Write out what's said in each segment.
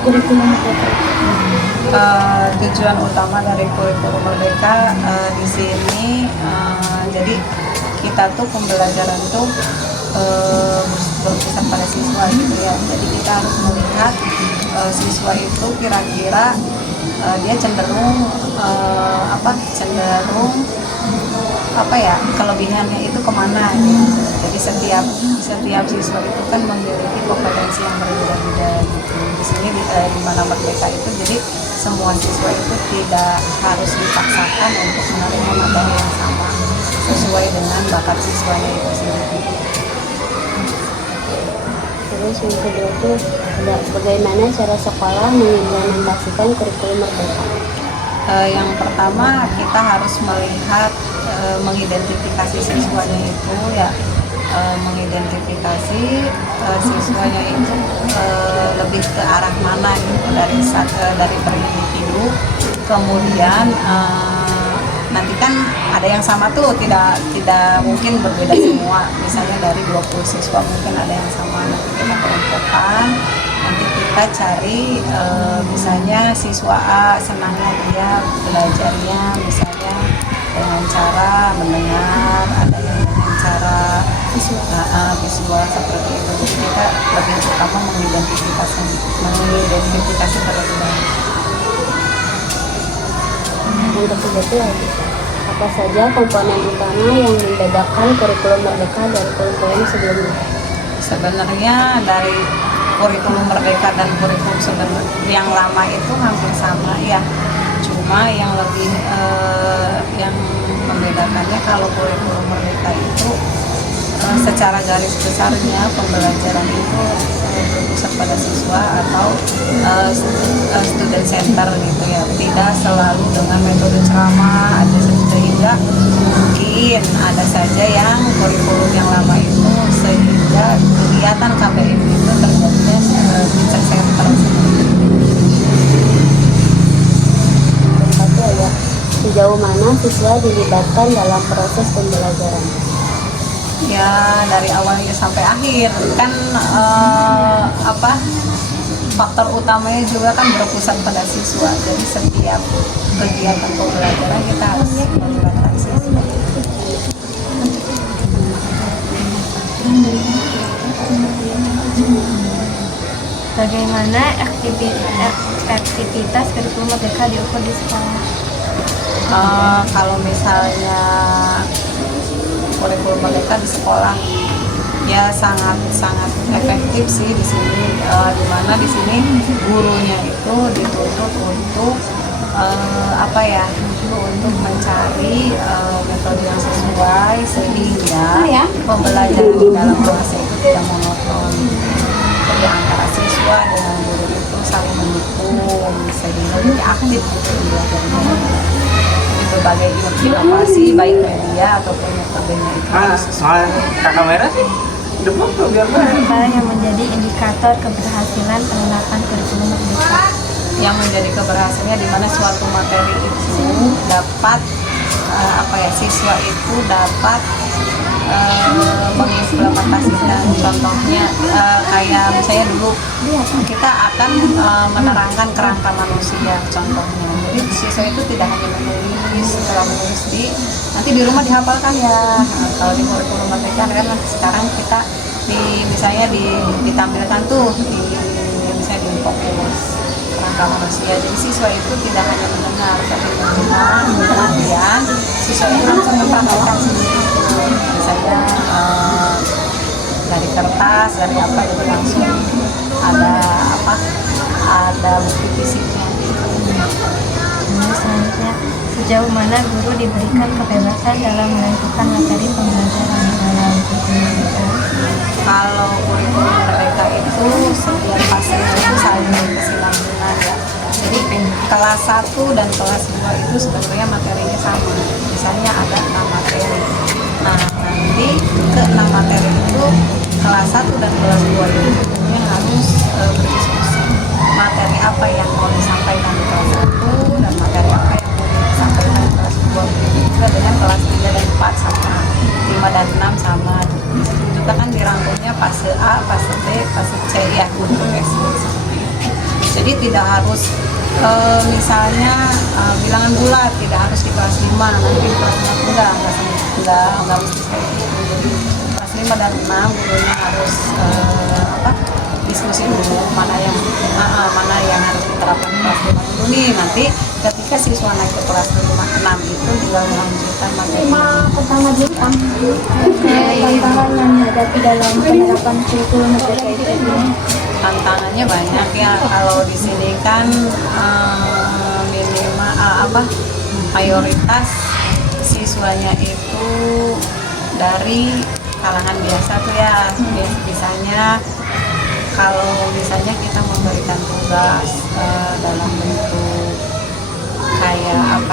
kurikulum Merdeka? Tujuan utama dari kurikulum Merdeka di sini, jadi kita tuh pembelajaran tuh berpusat pada siswa gitu ya. Jadi kita harus melihat siswa itu kira-kira dia cenderung kelebihannya itu kemana gitu. Jadi setiap siswa itu kan memiliki kompetensi yang berbeda-beda gitu. Di sini di mana Merdeka itu, jadi semua siswa itu tidak harus dipaksakan untuk menerima materi yang sama sesuai dengan bakat siswanya itu sendiri. Terus yang kedua itu ada bagaimana cara sekolah mengimplementasikan kurikulum Merdeka? Yang pertama kita harus melihat mengidentifikasi siswanya itu ya, mengidentifikasi siswanya itu lebih ke arah mana gitu dari per individu. Kemudian nanti kan ada yang sama tuh, tidak mungkin berbeda semua. Misalnya dari 20 siswa mungkin ada yang sama, nanti kita kelompokkan, nanti kita cari misalnya siswa A senangnya dia belajarnya misalnya dengan cara mendengar, ada yang dengan cara visual seperti itu. Jadi kita lebih utama mengidentifikasi terlebih dahulu. Yang ketiga itu apa saja komponen utama yang membedakan kurikulum Merdeka dari kurikulum sebelumnya? Sebenarnya dari kurikulum Merdeka dan kurikulum yang lama itu hampir sama ya, cuma yang lebih yang membedakannya kalau kurikulum Merdeka itu secara garis besarnya pembelajaran itu berpusat pada siswa atau student center gitu ya, tidak selalu dengan metode ceramah, sehingga mungkin ada saja yang kurikulum yang lama itu sehingga kegiatan KBM itu terjadinya teacher center. Satu ya, sejauh mana siswa dilibatkan dalam proses pembelajaran? Ya dari awalnya sampai akhir kan faktor utamanya juga kan berpusat pada siswa. Jadi setiap kegiatan pembelajaran kita harus melibatkan siswa. Bagaimana aktivitas kurikulum Merdeka diukur di sekolah? Kalau misalnya kurikulum Merdeka di sekolah ya sangat efektif sih di sini, dimana di sini gurunya itu dituntut untuk untuk mencari metode yang sesuai sehingga pembelajaran di dalam kelas itu tidak monoton. Jadi antara siswa dengan guru itu saling mendukung sehingga lebih aktif gitu belajarnya. Berbagai inovasi baik media ataupun metodenya itu soal kamera sih depan tuh biar apa yang menjadi indikator keberhasilan penerapan kurikulum Merdeka? Yang menjadi keberhasilannya di mana suatu materi itu dapat siswa itu dapat mengimplementasikan. Contohnya kayak misalnya dulu kita akan menerangkan kerangka manusia contohnya. Jadi siswa itu tidak hanya menulis, setelah menulis nanti di rumah dihafalkan ya. Kalau di kurikulum Merdeka kan sekarang kita ditampilkan tuh misalnya di fokus kerangka manusia. Jadi siswa itu tidak hanya mendengar tapi mendengar, kemudian siswa itu langsung mempraktekkan sendiri. Misalnya dari kertas, dari apa itu langsung ada bukti fisiknya. Selanjutnya, sejauh mana guru diberikan kebebasan dalam menentukan materi pembelajaran dalam kurikulum Merdeka? Kalau kurikulum Merdeka itu setiap pasalnya itu saling berkesinambungan ya. Jadi kelas 1 dan kelas 2 itu sebenarnya materinya sama. Misalnya ada 6 materi. Nah, nanti ke 6 materi itu kelas 1 dan kelas 2 itu tentunya harus berdiskusi materi apa yang mau disampaikan di kelas 1 dan materi apa yang mau disampaikan di kelas 2. Begitu juga dengan kelas 3 dan 4 sama, 5 dan 6 sama. Disitu juga kan dirangkumnya fase A, fase B, fase C ya untuk SD. Jadi tidak harus misalnya bilangan bulat tidak harus di kelas 5, nanti di kelas 6 enggak mesti seperti itu. Jadi kelas 5 dan 6 gurunya harus diskusi dulu mana yang harus diterapkan di kelas 5 dulu nih, nanti ketika siswa naik ke kelas 6 itu tinggal melanjutkan materi. Pertama dulu tantangan yang dihadapi dalam penerapan kurikulum merdeka itu gimana? Tantangannya banyak ya. Kalau di sini kan minimal mayoritas siswanya itu dari kalangan biasa tuh ya. Misalnya kalau misalnya kita memberikan tugas dalam bentuk kayak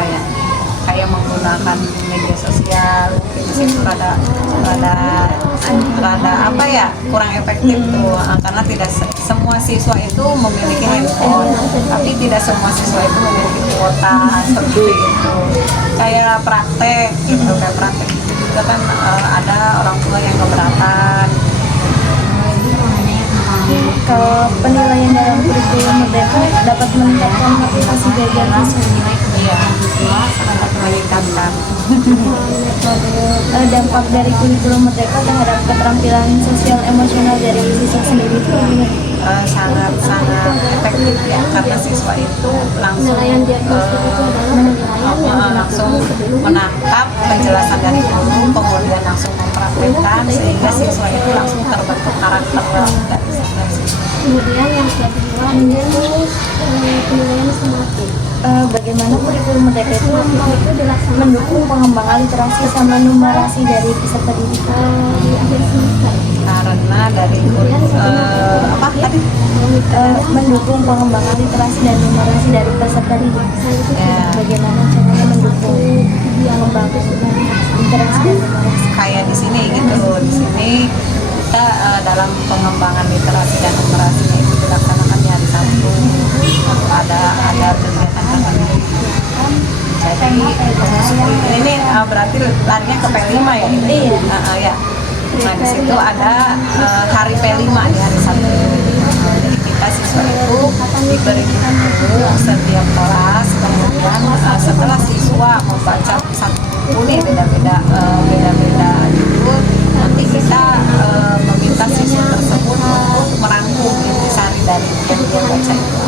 menggunakan media sosial, mungkin di situ rada kurang efektif tuh, karena tidak semua siswa itu memiliki handphone, tapi tidak semua siswa itu memiliki kuota seperti itu. Kayak praktek gitu, itu juga kan ada orang tua yang keberatan. Kalau penilaian dalam kurikulum merdeka dapat meningkatkan motivasi belajar siswa. Iya, sangat meningkatkan. Dampak dari kurikulum merdeka terhadap keterampilan sosial emosional dari siswa sendiri itu gimana? Sangat efektif ya, karena siswa itu langsung menangkap penjelasan dari guru, kemudian langsung mempraktikkan, sehingga siswa itu langsung terbentuk karakter dari siswa. Kemudian yang kedua penilaian semakin bagaimana kurikulum merdeka itu mendukung pengembangan literasi sama numerasi dari peserta didik di akhir semester. Karena dari mendukung pengembangan literasi dan numerasi dari peserta didik. Bagaimana caranya mendukung pengembangan literasi dan numerasi? Kayak di sini gitu, di sini kita dalam pengembangan literasi dan numerasinya itu dilaksanakan di hari Sabtu, ada kegiatan tertentu. Jadi ini berarti larinya ke P5 ya ini. Ya. Nah di situ ada hari P5 di hari Sabtu. Jadi kita siswa itu diberi buku setiap kelas, kemudian setelah siswa membaca satu buku nih beda-beda judul, nanti kita meminta siswa tersebut untuk merangkum intisari dari yang dia baca itu.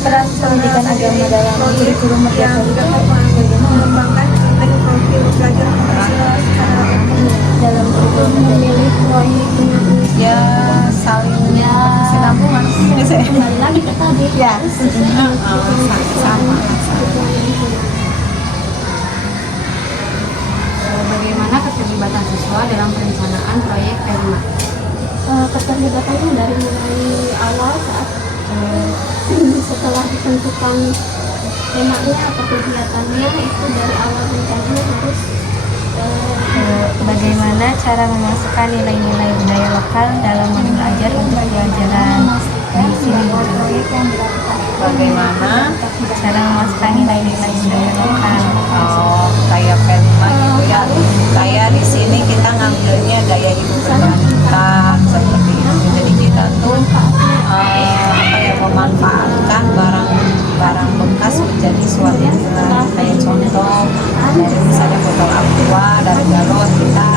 Peran pendidikan agama dalam kurikulum merdeka itu mengembangkan profil pelajar dalam kurikulum merdeka. Ya saling sinambungan ini saya. Kembali lagi ke tadi. Ya. Sama. Bagaimana keterlibatan siswa dalam perencanaan proyek P5? Keterlibatannya dari mulai awal saat setelah ditentukan temanya atau kegiatannya itu dari awal rencananya harus Bagaimana cara memasukkan nilai-nilai budaya lokal dalam modul ajar untuk pelajaran di sini? Bagaimana Cara memasukkan nilai-nilai budaya lokal? Kayak P5 gitu ya. Kayak di sini kita ngambilnya gaya hidup berkelanjutan seperti itu. Jadi kita tuh memanfaatkan barang bekas menjadi suatu nilai. Kayak contoh dari misalnya botol aqua dari galon kita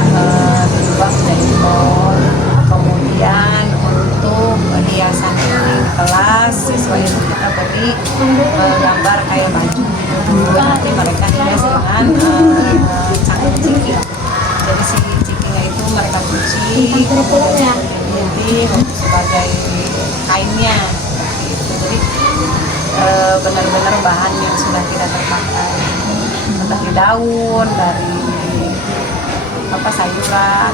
diubah menjadi botol. Kemudian untuk hiasan di kelas siswa itu kita beri gambar kayak baju gitu. Nanti mereka hias dengan cangkang ciki. Jadi si cikinya itu mereka cuci, kemudian untuk sebagai kainnya seperti itu. Jadi benar-benar bahan yang sudah tidak terpakai, dari daun, dari sayuran.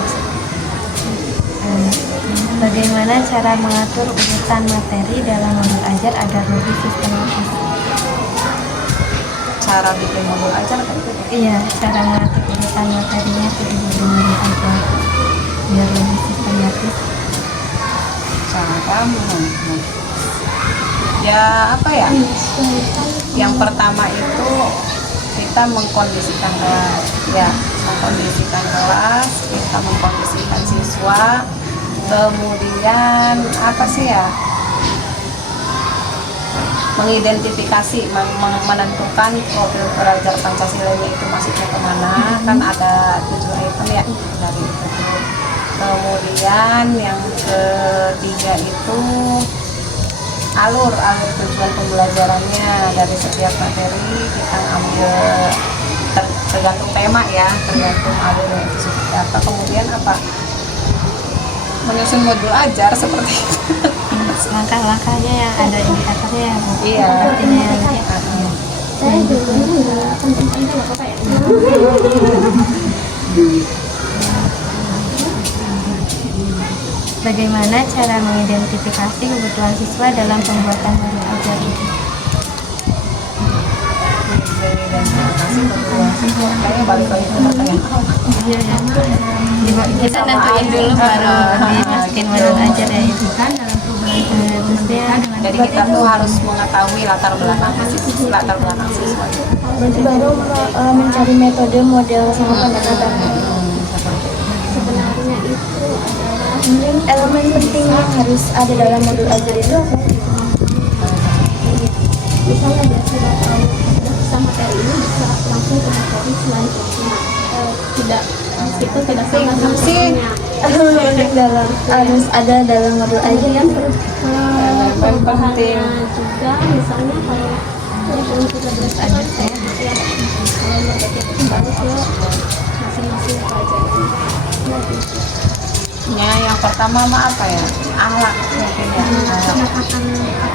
Bagaimana cara mengatur urutan materi dalam modul ajar agar lebih sistematis? Cara bikin modul ajar kan? Iya, cara mengatur urutan materinya itu di modul ajar biar lebih sistematis. Cara ya yang pertama itu kita mengkondisikan kelas, kita mengkondisikan siswa, kemudian mengidentifikasi, menentukan profil pelajar Pancasilanya itu masuknya kemana, kan ada 7 item ya dari itu. Kemudian yang ketiga itu alur tujuan pembelajarannya. Dari setiap materi kita ambil tergantung tema ya, tergantung alurnya itu seperti apa. Kemudian apa, menyusun modul ajar seperti itu. Langkah-langkahnya yang ada indikatornya ya Bu. Iya. Artinya yang Saya juga nggak penting-penting apa ya. bagaimana cara mengidentifikasi kebutuhan siswa dalam pembuatan modul ajar itu? Kayaknya balik lagi ke pertanyaan. Iya ya. Kita nentuin dulu baru dimasukin modul ajar ya itu kan dalam perubahan pendidikan. Jadi kita tuh harus mengetahui latar belakang siswa. Berarti baru mencari metode, model, sama pendekatan. Sebenarnya itu adalah elemen penting yang harus ada dalam modul ajar itu apa? Misalnya dia sudah tahu sama materi ini bisa langsung ke materi selanjutnya. Tidak meskipun tidak sama semuanya. Dalam harus ada dalam modul ajar yang penting juga misalnya kalau kurikulum 13 aja saya kalau mereka itu kembali ke masing-masing pelajaran. Ya, yang pertama mah apa ya? Akhlak mungkin ya.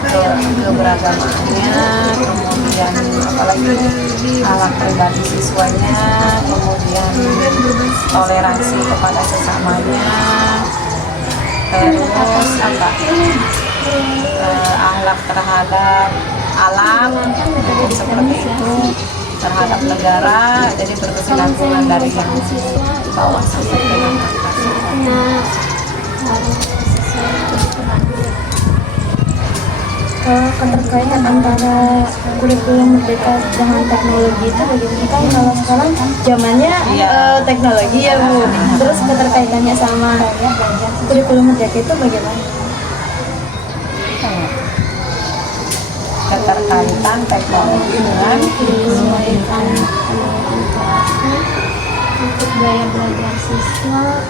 Keberagamaannya, kemudian apalagi akhlak pribadi siswanya, kemudian toleransi kepada sesamanya, terus apa? Akhlak terhadap alam seperti itu, terhadap negara, jadi berkesinambungan dari yang bawah sampai ke yang atas. Keterkaitan antara kurikulum merdeka dengan teknologi itu bagaimana? Kan kalau sekarang zamannya teknologi ya Bu. Terus keterkaitannya sama kurikulum merdeka itu bagaimana? Keterkaitan teknologi dengan untuk gaya belajar siswa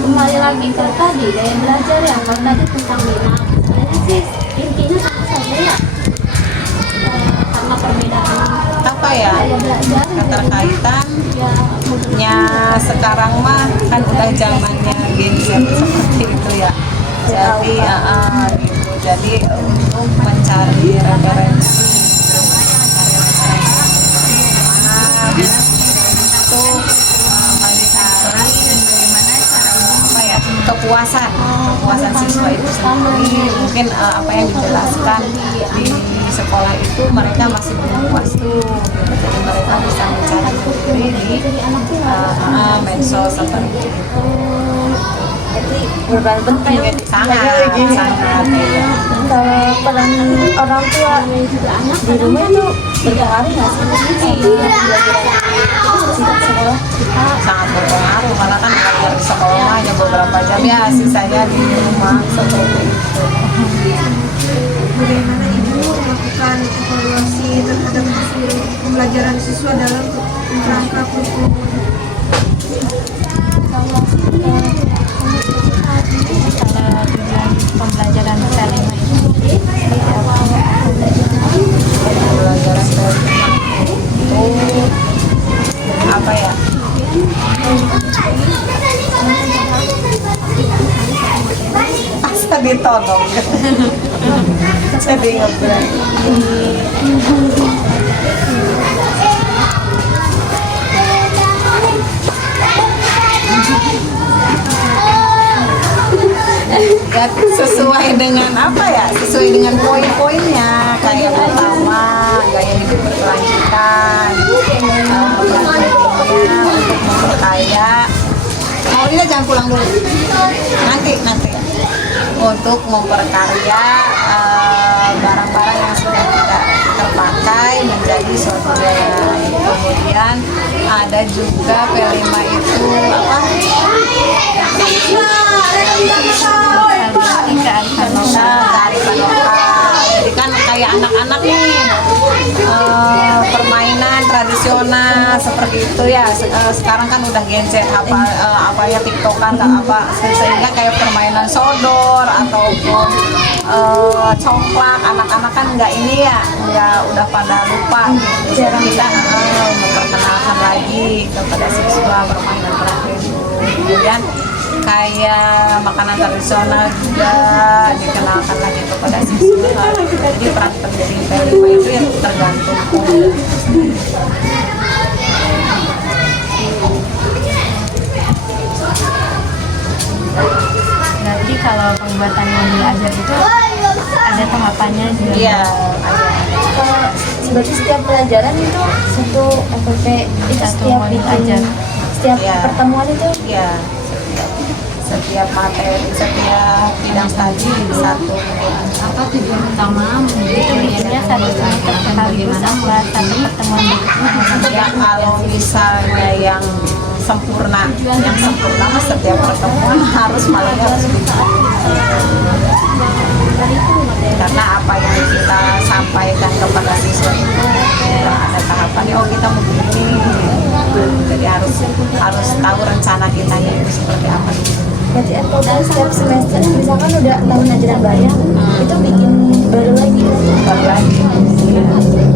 kembali lagi ke tadi gaya belajar ya, kalau tadi tentang minat sebenarnya sih intinya sama saja ya, sama perbedaan apa ya, gaya belajar keterkaitannya sekarang mah kan udah zamannya Gen Z seperti itu ya. Jadi gitu. Jadi untuk mencari referensi itu apa ya, kepuasan siswa itu sendiri. Mungkin apa yang dijelaskan di sekolah itu mereka masih belum puas tuh, jadi mereka bisa mencari sendiri di medsos seperti itu. jadi berperan penting ya Sangat ya. kalau peran orang tua di rumah itu berpengaruh nggak sih sekolah kita? Sangat berpengaruh, malah kan belajar di sekolah hanya beberapa jam ya, sisanya di rumah seperti itu. Bagaimana Ibu melakukan evaluasi terhadap hasil pembelajaran siswa dalam rangka kurikulum? Kalau tujuan pembelajaran terima itu Pembelajaran itu apa ya? Asa ditodong gitu. Saya bingung berarti. Ya, sesuai dengan apa ya, sesuai dengan poin-poinnya, kayak pertama gaya hidup berkelanjutan, pentingnya untuk memperkaya. Maulina jangan pulang dulu, nanti untuk memperkaya barang-barang yang sudah tidak terpakai menjadi suatu gaya hidup Kemudian ada juga P5 itu apa? Kearifan Kearifan lokal. Jadi kan kayak anak-anak nih permainan tradisional seperti itu ya. Sekarang kan udah gencet apa ya TikTokan apa sehingga kayak permainan sodor ataupun congklak, anak-anak kan nggak ini ya, nggak udah pada lupa gitu. Sekarang kita memperkenalkan lagi kepada siswa permainan itu. Kemudian kayak makanan tradisional juga dikenalkan lagi kepada siswa. Jadi peran penting P5 itu yang tergantung. Berarti kalau pembuatan mobil ajar itu ada tahapannya juga. Iya, Kalau berarti setiap pelajaran itu satu FPP itu Satu setiap modul bikin ajar. setiap Iya. pertemuan itu iya. Setiap materi, setiap bidang studi satu. Apa tujuan utama itu bikinnya satu semester sekaligus apa satu pertemuan berikutnya? Ya kalau misalnya yang sempurna mas setiap pertemuan harus malah harus bisa. Karena apa yang kita sampaikan kepada siswa itu ada tahapannya, oh kita mau begini, jadi harus tahu rencana kita itu seperti apa. berarti total setiap semester misalkan udah tahun ajaran baru itu bikin baru lagi Baru lagi.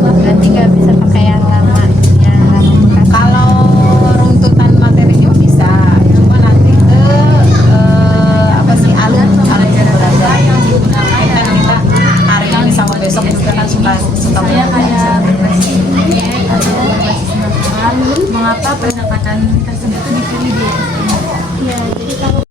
Berarti nggak bisa pakai yang lama bekas. Kalau runtutan materinya bisa, cuma nanti ke apa sih alur belajar yang digunakan kan kita hari ini sama besok juga kan suka Saya belajar. kayak berbasis proyek atau berbasis lapangan. Mengapa pendekatan tersebut itu dipilih di SD? ya jadi kalau